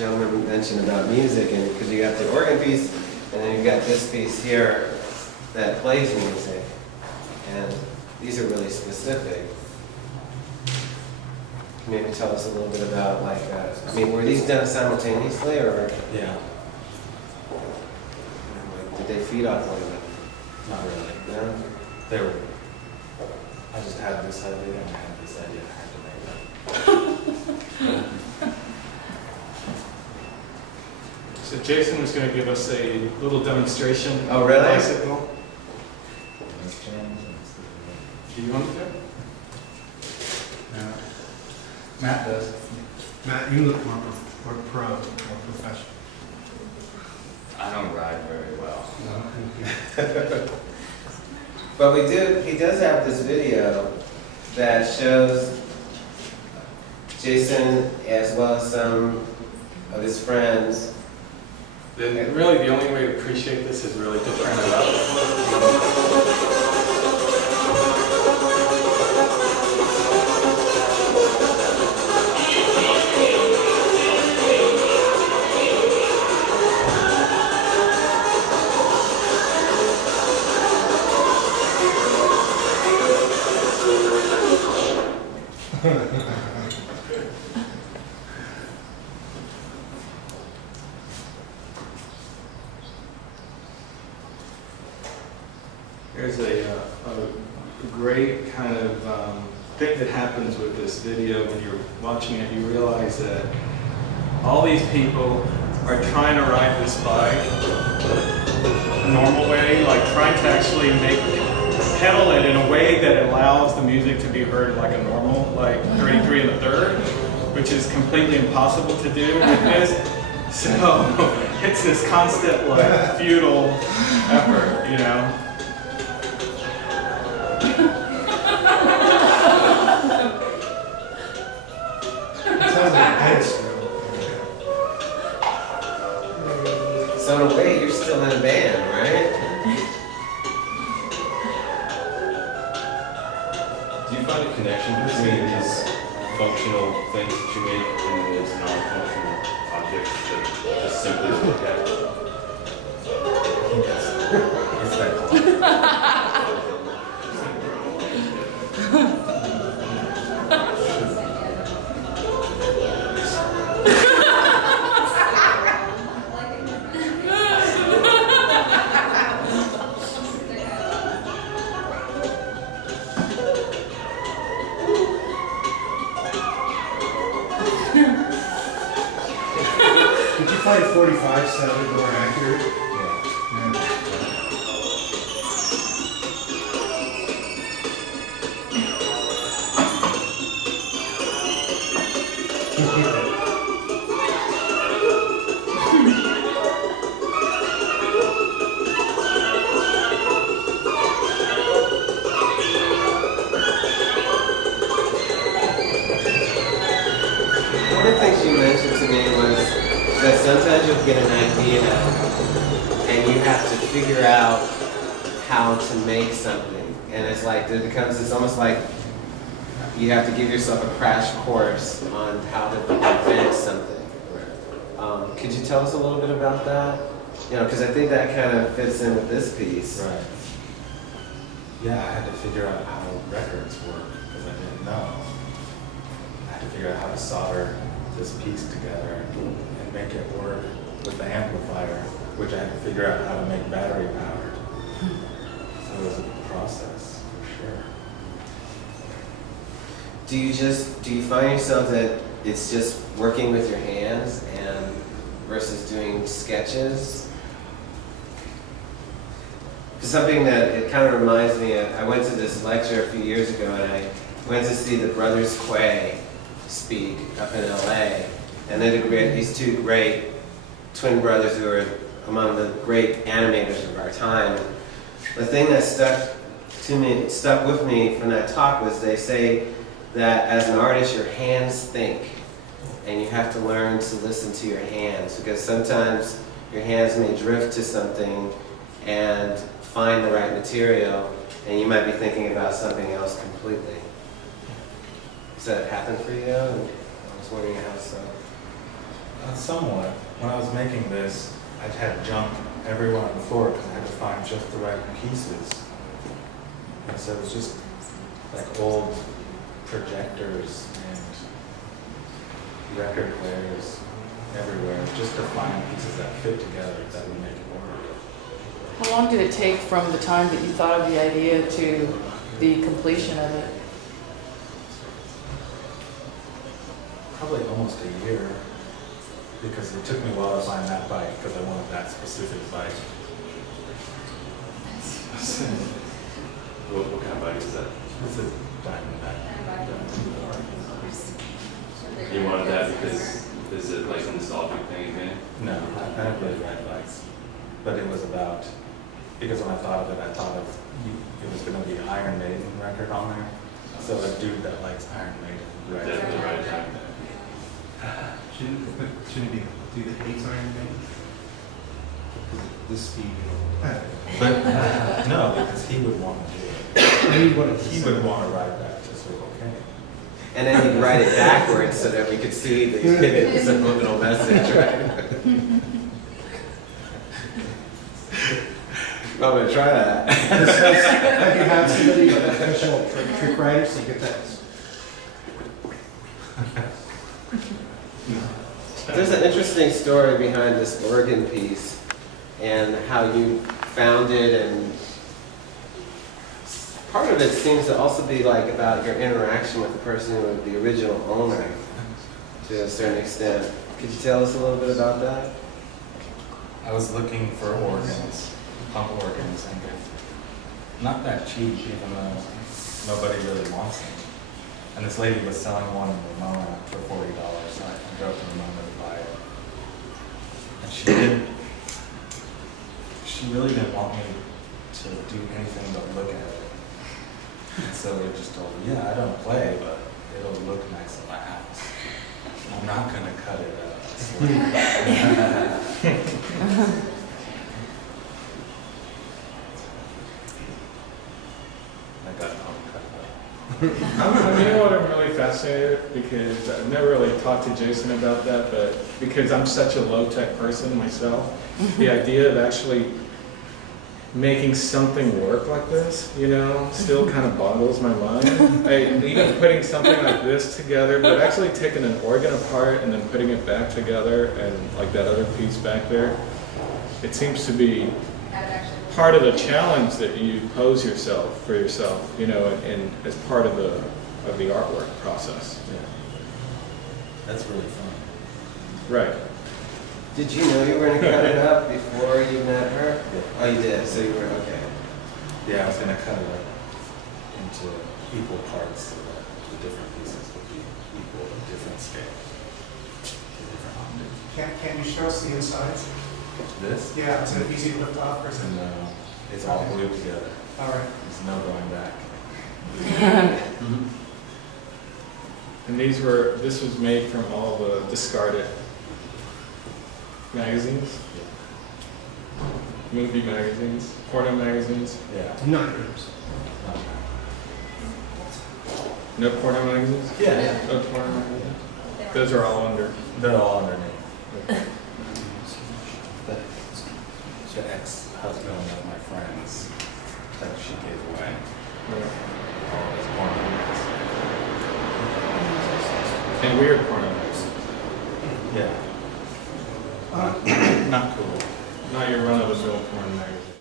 gentleman mentioned about music, and because you got the organ piece, and then you've got this piece here that plays music, and these are really specific. Maybe tell us a little bit about, like, I mean, were these done simultaneously, or? Yeah. Like, did they feed off one another? Not really. No? They were. I just had this idea and I had this idea. I had to make that. So Jason was going to give us a little demonstration. Oh, really? Bicycle. Do you want to do it? No. Matt does. Matt, you look more pro, more professional. I don't ride very well. No. But he does have this video that shows Jason as well as some of his friends. Really, the only way to appreciate this is really to turn it up. There's a great kind of thing that happens with this video when you're watching it. You realize that all these people are trying to ride this bike a normal way, like trying to actually pedal it in a way that allows the music to be heard like a normal, like 33 1/3, which is completely impossible to do with this. So it's this constant, like, futile effort, you know? So in a way, you're still in a band, right? Do you find a connection between these functional things that you make and these non-functional objects that just simply look at? It's that Did you find 45 sounded more accurate? One of the things you mentioned to me was that sometimes you'll get an idea and you have to figure out how to make something. And it's like, it's almost like you have to give yourself a crash course on how to invent something. Could you tell us a little bit about that? You know, because I think that kind of fits in with this piece. Right. Yeah, I had to figure out how records work because I didn't know. I had to figure out how to solder this piece together and make it work with the amplifier, which I had to figure out how to make battery powered. So it was a process, for sure. Do you find yourself that it's just working with your hands and versus doing sketches? Something that it kind of reminds me of, I went to this lecture a few years ago and I went to see the brothers Quay speak up in LA. And these two great twin brothers who are among the great animators of our time. The thing that stuck with me from that talk was they say that as an artist your hands think and you have to learn to listen to your hands because sometimes your hands may drift to something and find the right material and you might be thinking about something else completely. Does that happen for you? And I was wondering how so. Somewhat. When I was making this, I had junk everywhere on the floor because I had to find just the right pieces. And so it was just like old projectors and record players everywhere, just to find pieces that fit together that would make it work. How long did it take from the time that you thought of the idea to the completion of it? Probably almost a year, because it took me a while to find that bike because I wanted that specific bike. What kind of bike is that? This is Diamondback. You wanted that because, is it like a nostalgic thing again? No, I don't really ride bikes, but it was about, because when I thought of it, I thought of it was going to be an Iron Maiden record on there. So a dude that likes Iron Maiden. Right. Definitely right time. Shouldn't be do the hates Iron Maiden? This speed. But no, because he would want to do it. He would want to ride that to Circle K. And then he'd write it backwards so that we could see the subliminal message, right? I'm gonna try that. Have you had somebody, an official trick writer, so you get that? There's an interesting story behind this organ piece and how you found it, and part of it seems to also be like about your interaction with the person who was the original owner to a certain extent. Could you tell us a little bit about that? I was looking for organs, pump organs, and they're not that cheap, even though nobody really wants them. And this lady was selling one in Ramona for $40, so I drove to Ramona to buy it. And she really didn't want me to do anything but look at it. And so we just told her, yeah, I don't play, but it'll look nice in my house. I'm not gonna cut it up. I swear. I got it all cut up. You know what, I'm really fascinated because I've never really talked to Jason about that, but because I'm such a low-tech person myself, the idea of actually making something work like this, you know, still kind of boggles my mind. Even putting something like this together, but actually taking an organ apart and then putting it back together and like that other piece back there, it seems to be part of the challenge that you pose yourself for yourself, you know, and as part of the artwork process. Yeah. That's really fun. Right. Did you know you were going to cut it up before you met her? Yeah. Oh, you did, so you were, okay. Yeah, I was gonna cut it up into equal parts so that the different pieces would be equal at different scales, different optics. Can you show us the insides? This? Yeah, is it easy to lift off or is it? And it's all glued together. All right. There's no going back. And this was made from all the discarded magazines, movie magazines, porno magazines. Yeah. Not yours. No porno magazines? Yeah. No porno magazines? Those are all under. They're all underneath. The ex-husband of my friend's that she gave away. All his porno magazines. And weird porno magazines. Yeah. Not cool. Not your run-of-the-mill porn magazine.